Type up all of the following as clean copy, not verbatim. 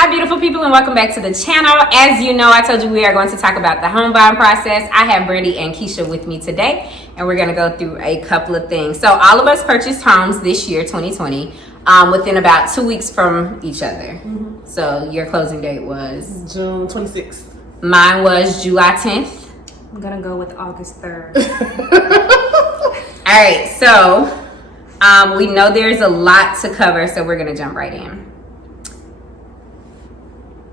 Hi beautiful people, and welcome back to the channel. As you know, I told you we are going to talk about the home buying process. I have Brandy and Keisha with me today, and we're going to go through a couple of things. So all of us purchased homes this year, 2020, within about 2 weeks from each other. So your closing date was? June 26th. Mine was July 10th. I'm going to go with August 3rd. All right, so we know there's a lot to cover, so we're going to jump right in.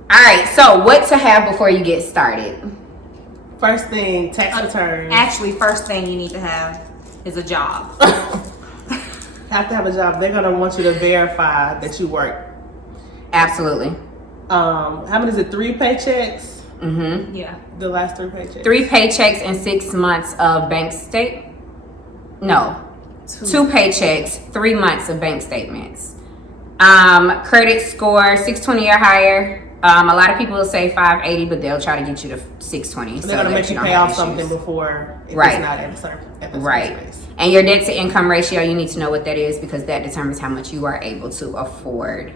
All right, so what to have before you get started? First thing, tax returns. Actually, first thing you need to have is a job. Have to have a job. They're gonna want you to verify that you work. Absolutely. How many is it? 3 paychecks? Mm-hmm. Yeah. The last 3 paychecks. 3 paychecks and 6 months of bank state. No, 2 paychecks, 3 months of bank statements. Credit score 620 or higher. A lot of people will say 580, but they'll try to get you to 620. They're gonna make you pay off something before if Right. it's not at the certain Right. place. And your debt to income ratio, you need to know what that is because that determines how much you are able to afford.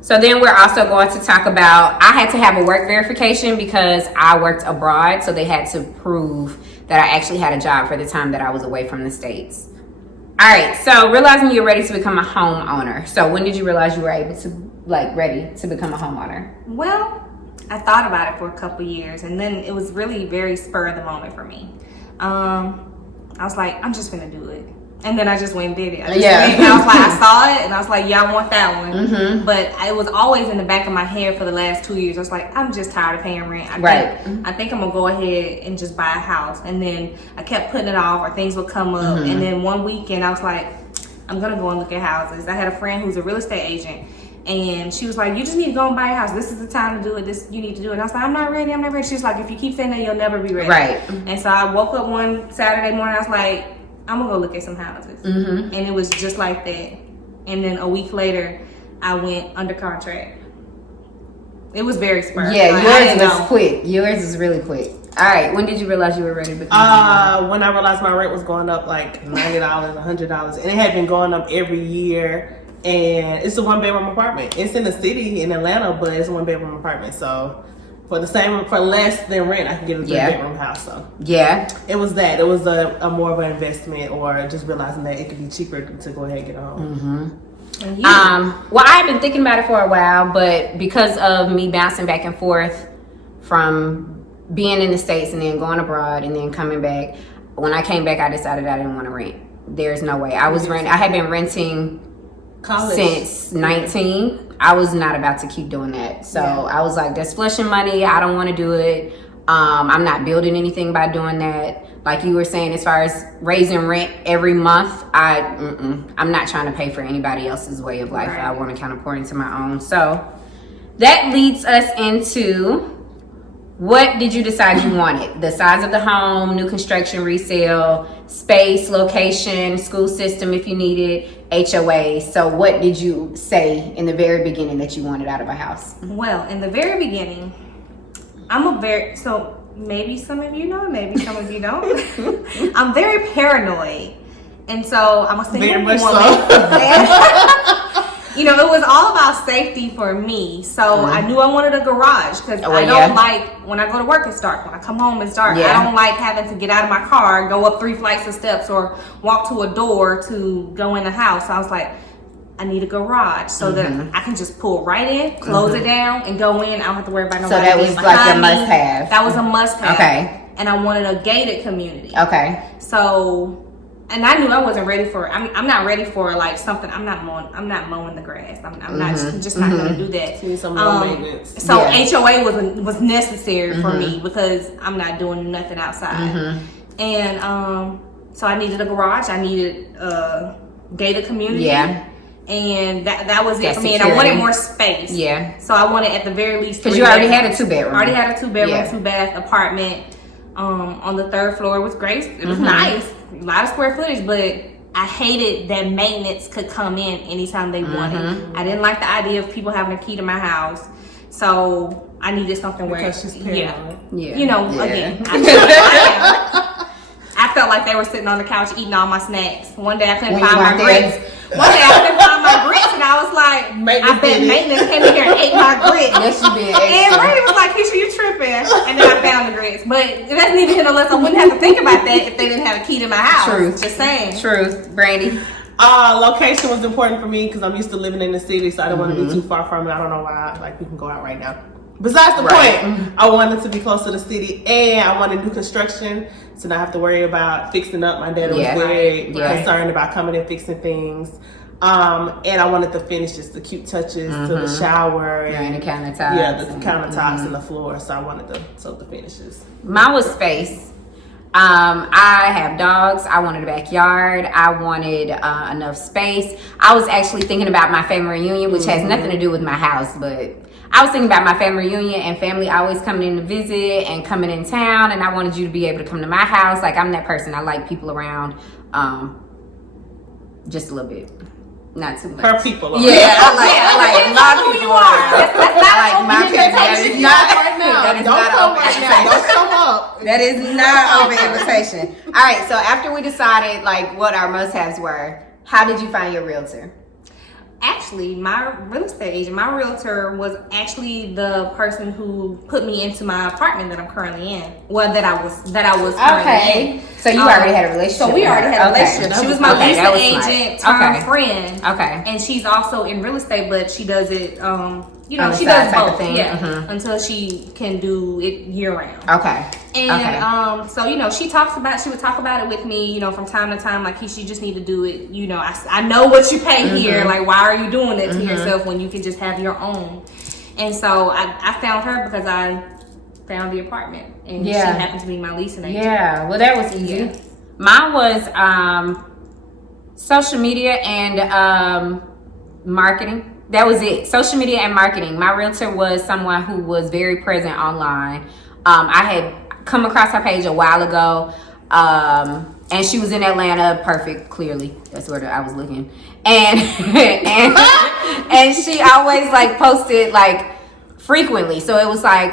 So then we're also going to talk about, I had to have a work verification because I worked abroad. So they had to prove that I actually had a job for the time that I was away from the States. All right, so realizing you're ready to become a homeowner. So when did you realize you were able to, ready to become a homeowner? Well, I thought about it for a couple years, and then it was really very spur of the moment for me. I was like, I'm just gonna do it. And then I just went and did it. I was like, I saw it, and I was like, yeah, I want that one. Mm-hmm. But it was always in the back of my head for the last 2 years. I was like, I'm just tired of paying rent. I think I'm gonna go ahead and just buy a house. And then I kept putting it off, or things would come up. And then one weekend, I was like, I'm gonna go and look at houses. I had a friend who's a real estate agent, and she was like, you just need to go and buy a house. This is the time to do it. This, you need to do it. And I was like, I'm not ready. She was like, if you keep saying that, you'll never be ready. Right. And so I woke up one Saturday morning. I was like, I'm gonna go look at some houses. And it was just like that. And then a week later, I went under contract. It was very spur. Yeah, yours was quick. Yours is really quick. All right, when did you realize you were ready to become a homeowner? When I realized my rent was going up like $90, $100, and it had been going up every year. And it's a 1-bedroom apartment. It's in the city in Atlanta, but it's a 1-bedroom apartment. So for less than rent, I can get a 3-bedroom house. So yeah, it was that. It was a more of an investment, or just realizing that it could be cheaper to go ahead and get a home. Well, I've been thinking about it for a while, but because of me bouncing back and forth from being in the States and then going abroad and then coming back, when I came back, I decided I didn't want to rent. There's no way. I had been renting since 19. I was not about to keep doing that. So I was like, that's flushing money. I don't want to do it. I'm not building anything by doing that. Like you were saying, as far as raising rent every month, I'm not trying to pay for anybody else's way of life. Right. I want to kind of pour into my own. So that leads us into, what did you decide you wanted? The size of the home, new construction, resale, space, location, school system if you needed, HOA. So what did you say in the very beginning that you wanted out of a house? Well, in the very beginning, so maybe some of you know, maybe some of you don't. I'm very paranoid. And so I'm a single woman. You know, it was all about safety for me. So I knew I wanted a garage because I don't like, when I go to work it's dark. When I come home it's dark. I don't like having to get out of my car, go up 3 flights of steps, or walk to a door to go in the house. So I was like, I need a garage so that I can just pull right in, close it down, and go in. I don't have to worry about nobody. So that was like a must-have. That was a must-have. Okay. And I wanted a gated community. Okay. So, and I knew I wasn't ready for. I'm not ready for like something. I'm not mowing the grass. I'm not just not going to do that. You need some low maintenance. So HOA was necessary for me because I'm not doing nothing outside. And so I needed a garage. I needed a gated community. Yeah. And that was it for me. And I wanted more space. Yeah. So I wanted at the very least, because you already had a 2-bedroom. I already had a 2-bedroom, 2-bath apartment. On the 3rd floor. It was great. It was nice. A lot of square footage, but I hated that maintenance could come in anytime they wanted. I didn't like the idea of people having a key to my house. So I needed something because she's paranoid. You know, again, I felt like they were sitting on the couch eating all my snacks. One day I couldn't find my grits. And I was like, like, Maintenance I bet did it. maintenance came in here and ate my grits. Yes, you did. And Brady was like, Keisha, you tripping. And then I found the grits. But that's neither here nor less. I wouldn't have to think about that if they didn't have a key to my house. Truth. Just saying. Truth. Brandy. Location was important for me because I'm used to living in the city, so I didn't want to be too far from it. I don't know why. Like, we can go out right now. Besides the point, I wanted to be close to the city, and I wanted new construction to not have to worry about fixing up. My dad was very concerned about coming and fixing things. And I wanted to finish just the cute touches to the shower and the countertops. Yeah, the countertops and the floor. So I wanted the finishes. Mine was space. I have dogs. I wanted a backyard. I wanted enough space. I was actually thinking about my family reunion, which has nothing to do with my house, but I was thinking about my family reunion and family always coming in to visit and coming in town, and I wanted you to be able to come to my house. Like, I'm that person. I like people around just a little bit. Not too much. Her people are. Yeah, I like my people. you are. That's not I like my people. That is not right now. That is Don't not come open right now. invitation. Don't come up. That is not open invitation. All right, so after we decided like what our must-haves were, how did you find your realtor? Actually, my real estate agent, my realtor was actually the person who put me into my apartment that I'm currently in. Well, that I was currently in. So you already had a relationship. So we already had a relationship. She was my that was leasing smart. agent, turned friend. Okay. And she's also in real estate, but she does it, you know, On the she side does type of both. thing. Yeah. Until she can do it year round. Okay. And so, you know, she would talk about it with me, you know, from time to time, like, you just need to do it. You know, I know what you pay here. Like, why are you doing that to yourself when you can just have your own? And so I found her because I found the apartment, and she happened to be my leasing agent. Yeah, well, that was easy. Mine was social media and marketing. That was it. Social media and marketing. My realtor was someone who was very present online. I had come across her page a while ago, and she was in Atlanta. Perfect, clearly. That's where I was looking. And and she always like posted like frequently. So it was like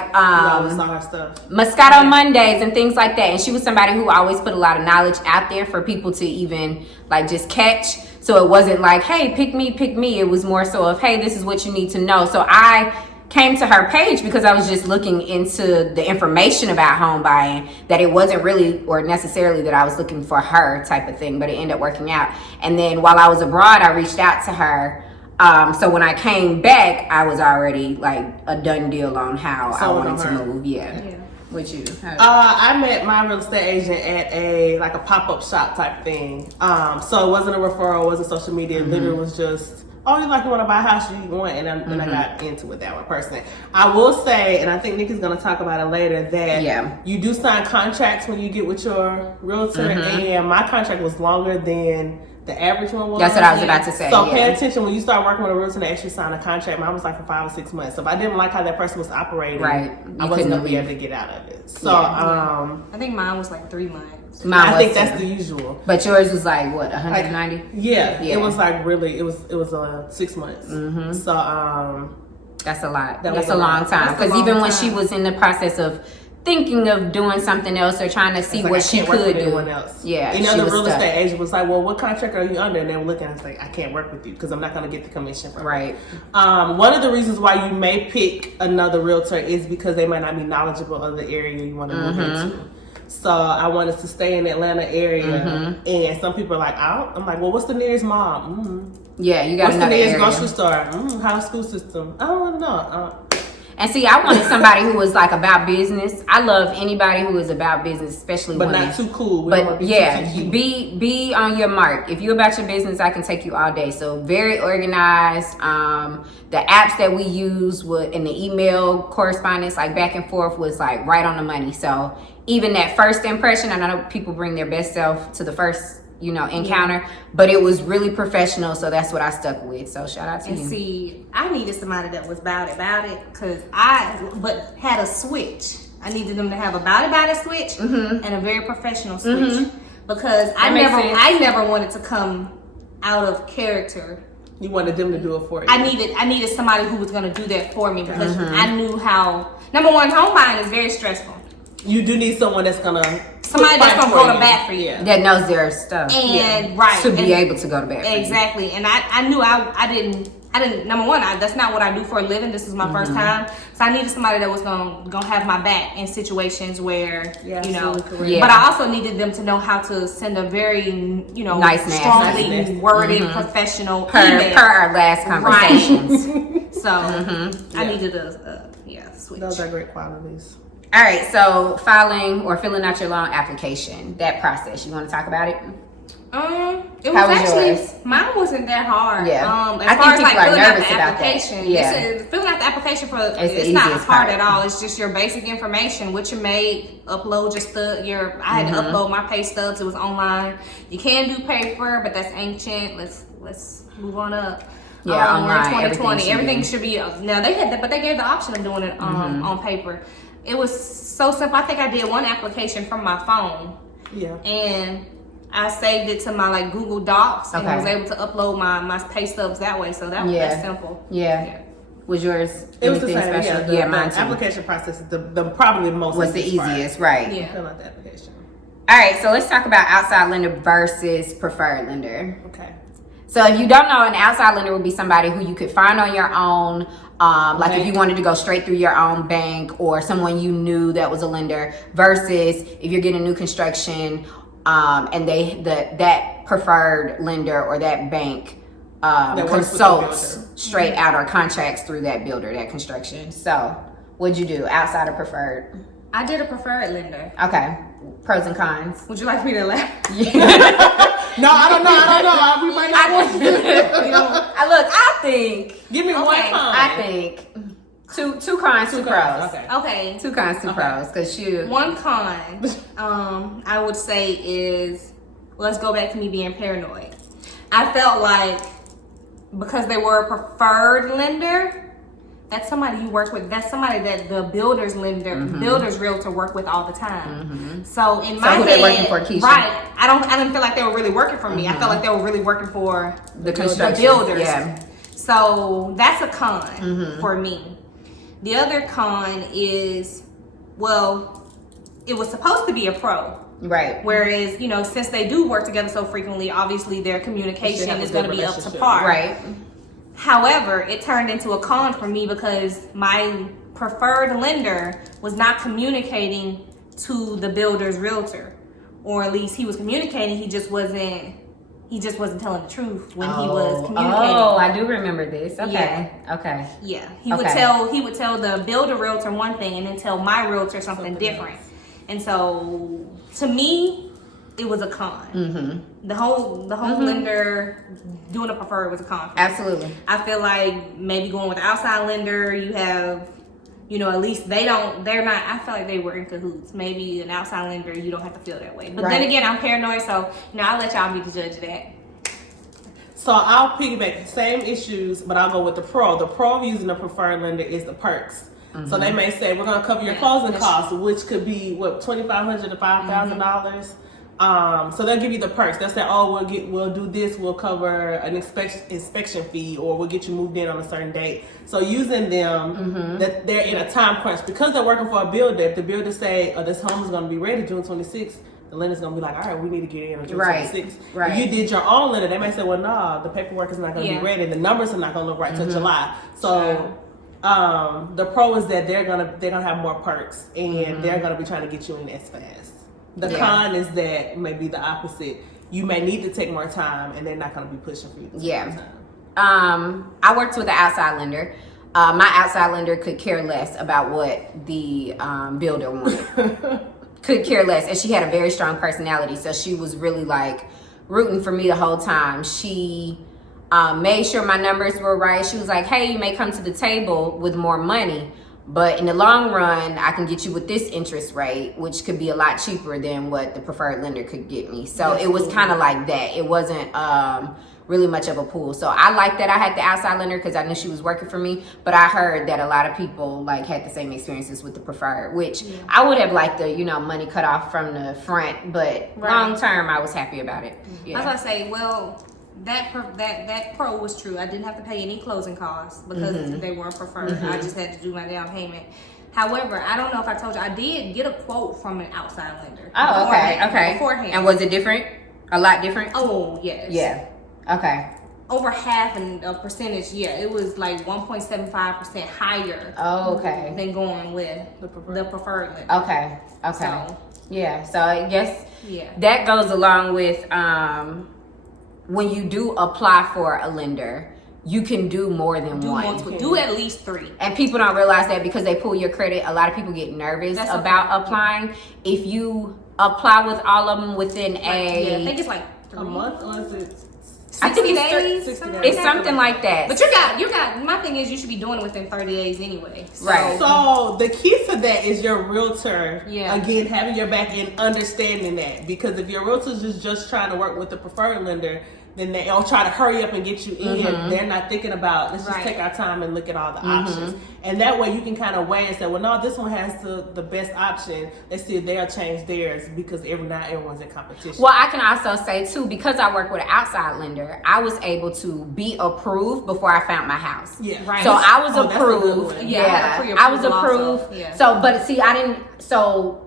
Moscato Mondays and things like that. And she was somebody who always put a lot of knowledge out there for people to even like just catch. So it wasn't like, hey, pick me. It was more so of, hey, this is what you need to know. So I came to her page because I was just looking into the information about home buying, that it wasn't really or necessarily that I was looking for her type of thing, but it ended up working out. And then while I was abroad, I reached out to her. So when I came back, I was already like a done deal on how I wanted to move. Yeah. With you? I met my real estate agent at a pop-up shop type thing. So it wasn't a referral, it wasn't social media. It literally was just, oh, you want to buy a house, you want, and then I got into it that one person. I will say, and I think Nikki's going to talk about it later, that you do sign contracts when you get with your realtor, and my contract was longer than the average one was. That's what I was about to say. So pay attention when you start working with a realtor and actually sign a contract. Mine was like for 5 or 6 months. So if I didn't like how that person was operating, I wasn't going to be able to get out of it. So I think mine was like 3 months. I think that's the usual. But yours was like what, 190? It was like really. It was 6 months. So that's a lot. That's a long time. Because even when she was in the process of thinking of doing something else or trying to see what she could do. Else. Yeah, you know, the real estate agent was like, well, what contract are you under? And they were looking, I was like, I can't work with you because I'm not going to get the commission from it. One of the reasons why you may pick another realtor is because they might not be knowledgeable of the area you want to move into. So I wanted to stay in the Atlanta area, and some people are like, I'm like, well, what's the nearest mall? Yeah, you got to know the area. What's the nearest grocery store? How's the school system? I don't really know. And see, I wanted somebody who was like about business. I love anybody who is about business, especially but women. Not too cool. But be on your mark. If you're about your business, I can take you all day. So very organized. The apps that we use in the email correspondence, like back and forth, was like right on the money. So even that first impression, I know people bring their best self to the first encounter, but it was really professional, so that's what I stuck with. So shout out to you. And see, I needed somebody that was about it, because but had a switch. I needed them to have a about it switch and a very professional switch, because I never wanted to come out of character. You wanted them to do it for you. I needed somebody who was going to do that for me, because I knew how. Number one, home buying is very stressful. You do need someone that's gonna go to bat for you, that knows their stuff, and to be able to go to bat. Exactly, and I knew I number one, that's not what I do for a living. This is my first time. So I needed somebody that was gonna have my back in situations where, you know, but I also needed them to know how to send a very, you know, strongly worded, professional email. Per our last conversations. Right. So I needed a switch. Those are great qualities. All right, so filing or filling out your loan application, that process, you want to talk about it? It was actually mine wasn't that hard. Yeah, as far as like filling out the That. application, Yeah, filling out the application it's not hard at all. It's just your basic information, what you made, upload your stuff. I had to upload my pay stubs. It was online. You can do paper, but that's ancient. Let's move on up. Yeah, online. We're in 2020. Everything should be now. They had that, but they gave the option of doing it on paper. It was so simple. I think I did one application from my phone. Yeah, and I saved it to my like Google Docs and was able to upload my pay stubs that way. So that's simple. Yeah. Was yours? It was the same. Special? Yeah, mine too. Application process is the probably the most. Was the easiest, right? Yeah. Fill out the application. All right, so let's talk about outside lender versus preferred lender. Okay. So if you don't know, an outside lender would be somebody who you could find on your own. Like if you wanted to go straight through your own bank or someone you knew that was a lender, versus if you're getting new construction and that preferred lender or that bank consults straight out or contracts through that builder, that construction. So what'd you do outside of preferred? I did a preferred lender. Okay. Pros and cons. Would you like me to elaborate? No, I don't know. We might not. I think. Give me one con. I think two cons, two pros. Okay. Two cons, two pros. Cause one con, I would say is, let's go back to me being paranoid. I felt like because they were a preferred lender, that's somebody you work with. That's somebody that the builder's lender, builder's realtor work with all the time. So in my head, they're working for Keisha. Right? I didn't feel like they were really working for me. I felt like they were really working for the builders. Yeah. So that's a con for me. The other con is, well, it was supposed to be a pro. Right. Whereas, you know, since they do work together so frequently, obviously their communication is going to be up to par. Right. However, it turned into a con for me because my preferred lender was not communicating to the builder's realtor, or at least he was communicating. He just wasn't telling the truth when he was communicating. Oh, I do remember this. Okay. Yeah. Okay. Yeah. He would tell the builder realtor one thing and then tell my realtor something different. And so to me, it was a con. The whole lender doing a preferred was a con. Absolutely. I feel like maybe going with the outside lender, you have, you know, at least they're not, I feel like they were in cahoots. Maybe an outside lender, you don't have to feel that way. But then again, I'm paranoid, so, you know, I'll let y'all be the judge of that. So I'll piggyback the same issues, but I'll go with the pro. The pro of using a preferred lender is the perks. So they may say, we're going to cover your closing costs, which could be, $2,500 to $5,000. So they'll give you the perks. They'll say, oh, we'll do this. We'll cover an inspection fee, or we'll get you moved in on a certain date. So using them, that they're in a time crunch because they're working for a builder. If the builder say, oh, this home is going to be ready June 26th, the lender's going to be like, all right, we need to get in on June 26th. Right. If you did your own lender, they may say, well, no, the paperwork is not going to be ready. The numbers are not going to look right till July. So the pro is that they're gonna have more perks and they're gonna be trying to get you in as fast. The con is that maybe the opposite. You may need to take more time and they're not gonna be pushing for you. I worked with an outside lender. My outside lender could care less about what the builder wanted. Could care less, and she had a very strong personality, so she was really like rooting for me the whole time. She made sure my numbers were right. She was like, hey, you may come to the table with more money, but in the long run, I can get you with this interest rate, which could be a lot cheaper than what the preferred lender could get me. So it was kind of like that. It wasn't really much of a pool. So I like that I had the outside lender because I knew she was working for me, but I heard that a lot of people like had the same experiences with the preferred, which I would have liked the, you know, money cut off from the front, but long term, I was happy about it. I was gonna say, well, that pro was true. I didn't have to pay any closing costs because they weren't preferred. I just had to do my down payment. However, I don't know if I told you, I did get a quote from an outside lender. Oh, okay. Beforehand. And was it different? A lot different? Oh, yes. Yeah. Okay. over half in a percentage. Yeah, it was like 1.75% higher. Oh, okay. Than going with the preferred lender. Okay. So, yeah. So I guess yeah, that goes along with when you do apply for a lender, you can do more than one. Do at least 3. And people don't realize that because they pull your credit. A lot of people get nervous about applying. If you apply with all of them within I think it's like a month, or is it? 60 days. It's something like that. But you got. My thing is, you should be doing it within 30 days anyway. So. Right. So the key to that is your realtor. Yeah. Again, having your back and understanding that, because if your realtor is just trying to work with the preferred lender, then they'll try to hurry up and get you in. They're not thinking about, let's just take our time and look at all the options. And that way you can kind of weigh and say, well, no, this one has the best option. Let's see if they'll change theirs, because not everyone's in competition. Well, I can also say too, because I work with an outside lender, I was able to be approved before I found my house. Yeah, right. So I was that's a good approved. one. Yeah, I was approved. Yeah. So, but see, I didn't. So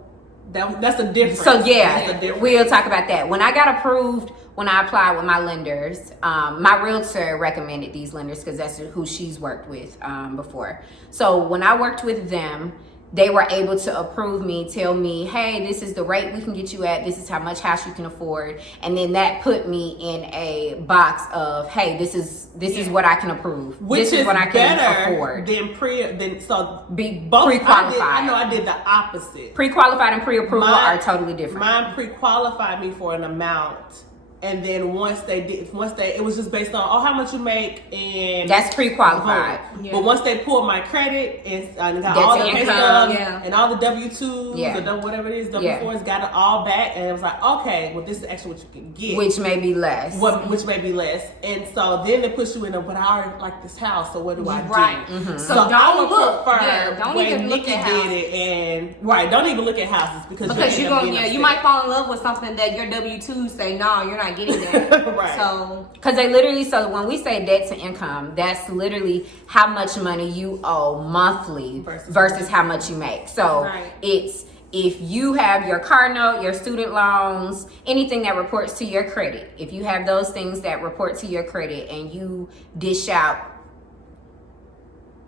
that's a difference. So That's a difference. we'll talk about that. When I got approved, when I applied with my lenders, my realtor recommended these lenders because that's who she's worked with before. So when I worked with them, they were able to approve me, tell me, hey, this is the rate we can get you at, this is how much house you can afford, and then that put me in a box of, hey, this is what I can approve. Which this is what I can afford. Be pre-qualified. I know I did the opposite. Pre-qualified and pre-approval are totally different. Mine pre-qualified me for an amount. And then it was just based on how much you make, and that's pre-qualified. Yeah. But once they pulled my credit and got all the pay stubs and all the W-2s or whatever it is, W-4s, got it all back, and it was like, okay, well, this is actually what you can get, which may be less. Which may be less, and so then they push you in. But I already like this house, so what do I do? Right. So don't look. Don't even look at houses. Don't even look at houses because you might fall in love with something that your W-2s say no, you're not getting that. Right. So because so when we say debt to income, that's literally how much money you owe monthly versus how much you make. So it's if you have your car note, your student loans, anything that reports to your credit, if you have those things that report to your credit and you dish out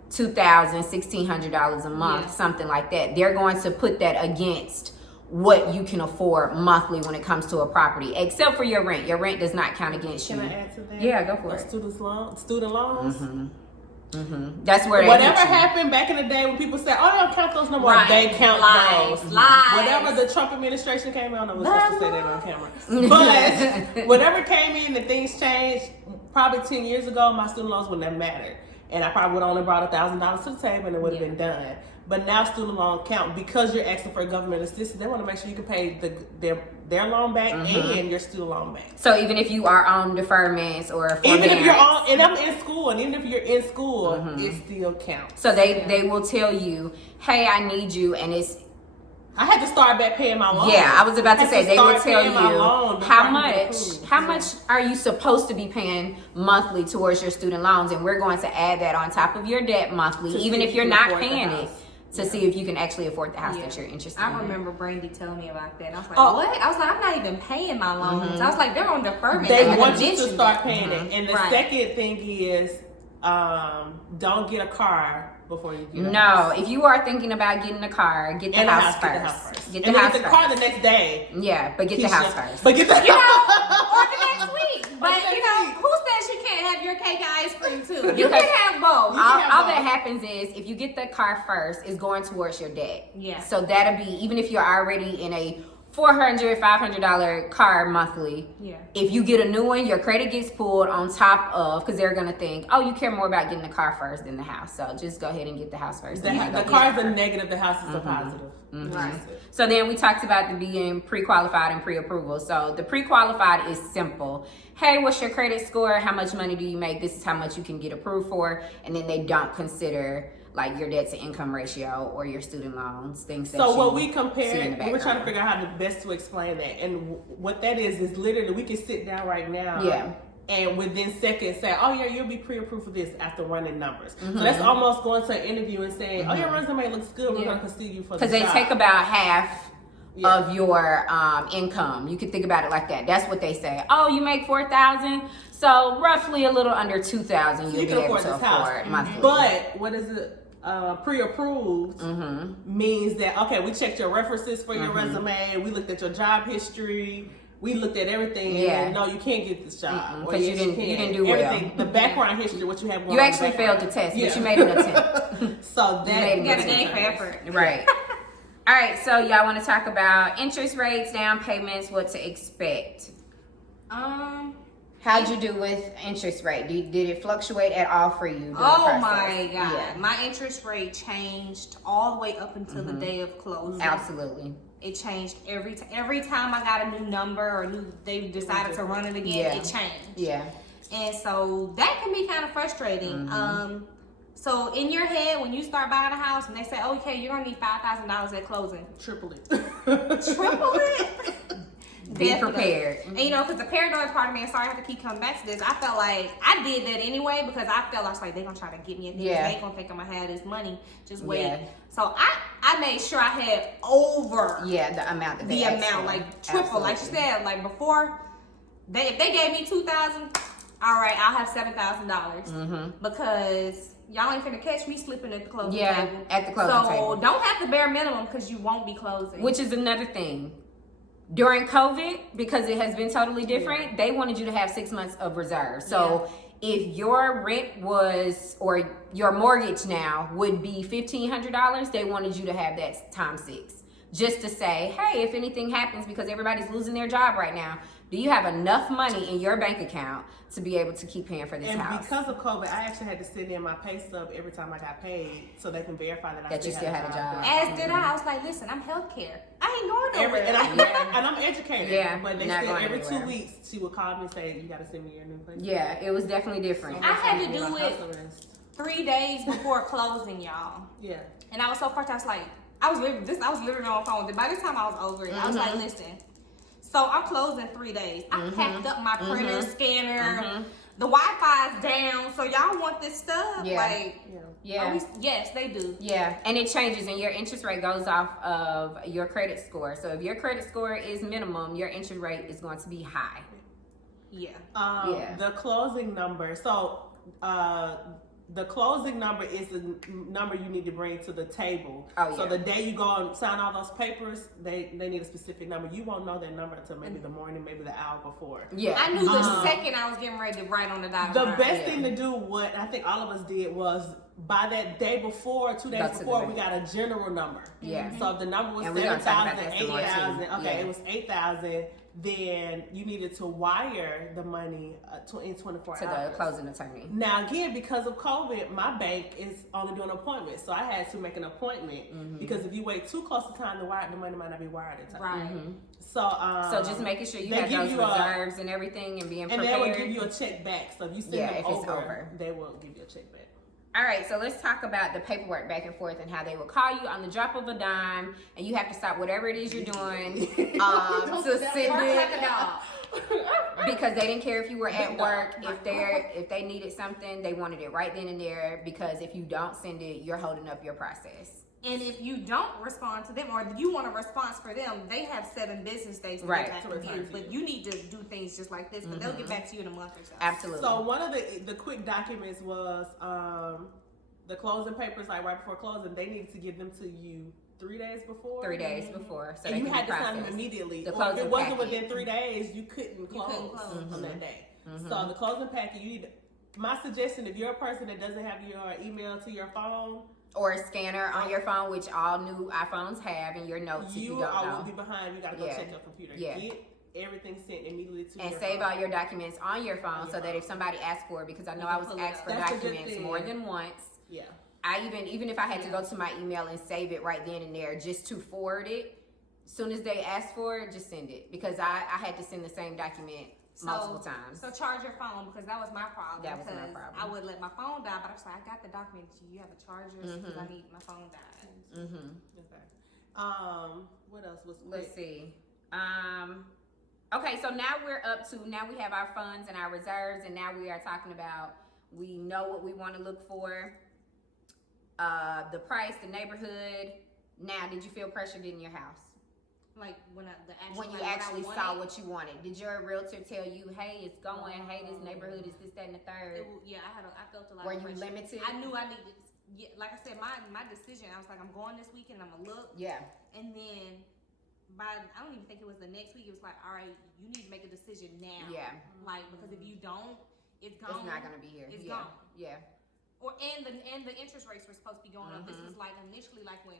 $2,000, $1,600 a month, something like that, they're going to put that against what you can afford monthly when it comes to a property, except for your rent. Your rent does not count against you. Can I add to that? Yeah, go for it. Student loans. That's where whatever happened back in the day when people said, "Oh, they don't count those no more." They count those. Whatever the Trump administration came out, I'm not supposed to say that on camera. But whatever came in, the things changed. Probably 10 years ago, my student loans wouldn't have mattered, and I probably would have only brought $1,000 to the table, and it would have been done. But now student loan count because you're asking for government assistance. They want to make sure you can pay their loan back and your student loan back. So even if you are on deferments or forbearance, even if you're on, and I'm in school, and even if you're in school, it still counts. So they will tell you, hey, I need you, and it's. I had to start back paying my loan. Yeah, I was about to say they will tell you how much are you supposed to be paying monthly towards your student loans, and we're going to add that on top of your debt monthly, even if you're not paying it. To see if you can actually afford the house that you're interested in. I remember Brandy telling me about that. I was like, what? I was like, I'm not even paying my loans. I was like, they're on deferment. They want you to start paying it. And the second thing is, don't get a car before you get a house. If you are thinking about getting a car, get the house first. Get the house first. Get the car the next day. Yeah, but get the house first. But get the or the next week. But who says you can't have your cake and ice cream too? You can have both. All that happens is if you get the car first, it's going towards your debt. Yeah. So that'll be, even if you're already in a $400, $500 car monthly. Yeah. If you get a new one, your credit gets pulled on top of, because they're gonna think, oh, you care more about getting the car first than the house. So just go ahead and get the house first. The car is a negative, the house is a positive. Right. So then we talked about the being pre-qualified and pre-approval. So the pre-qualified is simple. Hey, what's your credit score? How much money do you make? This is how much you can get approved for. And then they don't consider like your debt to income ratio or your student loans, things that so you what we compare, we're trying to figure out how the best to explain that. And what that is literally we can sit down right now and within seconds say, oh yeah, you'll be pre-approved for this after running numbers. So that's almost going to an interview and saying, oh, your resume looks good, we're going to consider you for the job. Because they take about half of your income. You can think about it like that. That's what they say. Oh, you make $4,000, so roughly a little under $2,000 you'll be able to afford monthly. But what is it? Pre-approved means that, okay, we checked your references for your resume, we looked at your job history, we looked at everything, and no, you can't get this job because you didn't do everything, well. The background history, what you have going you actually failed the test, but you made an attempt. So that you got a gain for effort, right? All right, so y'all want to talk about interest rates, down payments, what to expect. How'd you do with interest rate? Did it fluctuate at all for you? Oh my God. Yeah. My interest rate changed all the way up until the day of closing. Absolutely. It changed every time I got a new number or they decided to run it again, it changed. Yeah. And so that can be kind of frustrating. So in your head, when you start buying a house and they say, okay, you're going to need $5,000 at closing. Triple it. Triple it? Be prepared. And you know, because the paranoid part of me, and sorry I have to keep coming back to this, I felt like I did that anyway because I was like, they're going to try to get me at things. They ain't going to think I'm going to have this money. Just wait. Yeah. So I made sure I had over the amount that like triple. Absolutely. Like you said, like before, if they gave me $2,000, all right, I'll have $7,000 because y'all ain't finna catch me slipping at the closing table. At the closing table. So don't have the bare minimum because you won't be closing. Which is another thing. During COVID, because it has been totally different, they wanted you to have 6 months of reserve. So if your rent was, or your mortgage now would be $1,500, they wanted you to have that times 6. Just to say, hey, if anything happens, because everybody's losing their job right now, do you have enough money in your bank account to be able to keep paying for this house? And because of COVID, I actually had to send in my pay stub every time I got paid so they can verify that you still had a job. As did I. I was like, listen, I'm healthcare. I ain't going nowhere. And I'm educated. Yeah, but they still, every 2 weeks, she would call me and say, you got to send me your new place. Yeah, it was definitely different. I had to do it 3 days before closing, y'all. Yeah. And I was so frustrated. I was literally on the phone. By this time, I was over it. I was like, listen. So I'm closing 3 days. I packed up my printer, scanner. The Wi-Fi's down. So y'all want this stuff? Yes, they do. Yeah, and it changes, and your interest rate goes off of your credit score. So if your credit score is minimum, your interest rate is going to be high. The closing number. So the closing number is the number you need to bring to the table. So the day you go and sign all those papers, they need a specific number. You won't know that number until maybe the morning, maybe the hour before. I knew the second I was getting ready to write on the document. The best thing to do, what I think all of us did, was by that day before, 2 days before, we got a general number. So if the number was 7,000, 8,000, it was 8,000. Then you needed to wire the money in 24 hours. To the closing attorney. Now, again, because of COVID, my bank is only doing appointments. So I had to make an appointment because if you wait too close to time to wire, the money might not be wired in time. Right. So just making sure you have those reserves and everything and being prepared. And they will give you a check back. So if you send them over, they will give you a check back. All right, so let's talk about the paperwork back and forth and how they will call you on the drop of a dime, and you have to stop whatever it is you're doing to send it. Because they didn't care if you were at work. If they needed something, they wanted it right then and there. Because if you don't send it, you're holding up your process. And if you don't respond to them, or you want a response for them, they have 7 business days to get back to you. But you need to do things just like this. But they'll get back to you in a month or so. Absolutely. So one of the quick documents was the closing papers, like right before closing. They needed to give them to you 3 days before. 3 days before. So and you had to sign them immediately. If it wasn't within 3 days, you couldn't close on that day. So the closing packet, you need. My suggestion, if you're a person that doesn't have your email to your phone, or a scanner on your phone, which all new iPhones have, in your notes, if you don't know. will be behind. You got to go check your computer. Get everything sent immediately to and your save phone. all your documents on your phone so that if somebody asks for it, because I know I was asked for documents more than once. Yeah. I even if I had to go to my email and save it right then and there just to forward it, as soon as they ask for it, just send it, because I had to send the same document multiple times. So charge your phone, because that was my problem. That was my problem. I would let my phone die, but I was like, I got the document. Do you have a charger? Because I need my phone died. Okay. What else was? Let's see. Okay, so now we have our funds and our reserves, and now we are talking about, we know what we want to look for, the price, the neighborhood. Now, did you feel pressured in your house? Like when when you like actually what saw what you wanted? Did your realtor tell you, hey, it's going, hey, this neighborhood is this, that, and the third? I felt a lot Were of you pressure. limited? I knew I needed, like I said, my decision, I was like, I'm going this weekend, I'm gonna look. Yeah. And then I don't even think it was the next week, it was like, all right, you need to make a decision now. Yeah. Like, because if you don't, it's gone. It's not gonna be here. It's yeah. gone. Yeah. And the interest rates were supposed to be going up. This was like initially like when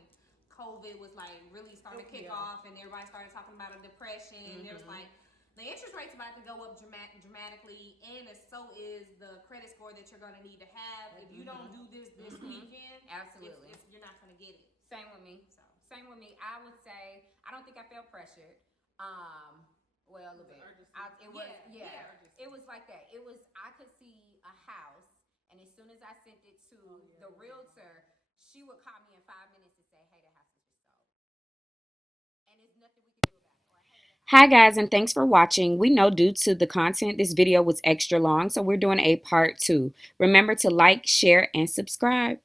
COVID was like really starting to kick off, and everybody started talking about a depression. There was like the interest rate's about to go up dramatically, and so is the credit score that you're going to need to have. If you don't do this weekend, absolutely, you're not going to get it. Same with me. So same with me. I would say I don't think I felt pressured. Well, a little bit. It was like that. It was, I could see a house, and as soon as I sent it to the realtor, she would call me in 5 minutes and say, hey, the house is just sold. And there's nothing we can do about it. Hi guys, and thanks for watching. We know due to the content, this video was extra long, so we're doing a part 2. Remember to like, share, and subscribe.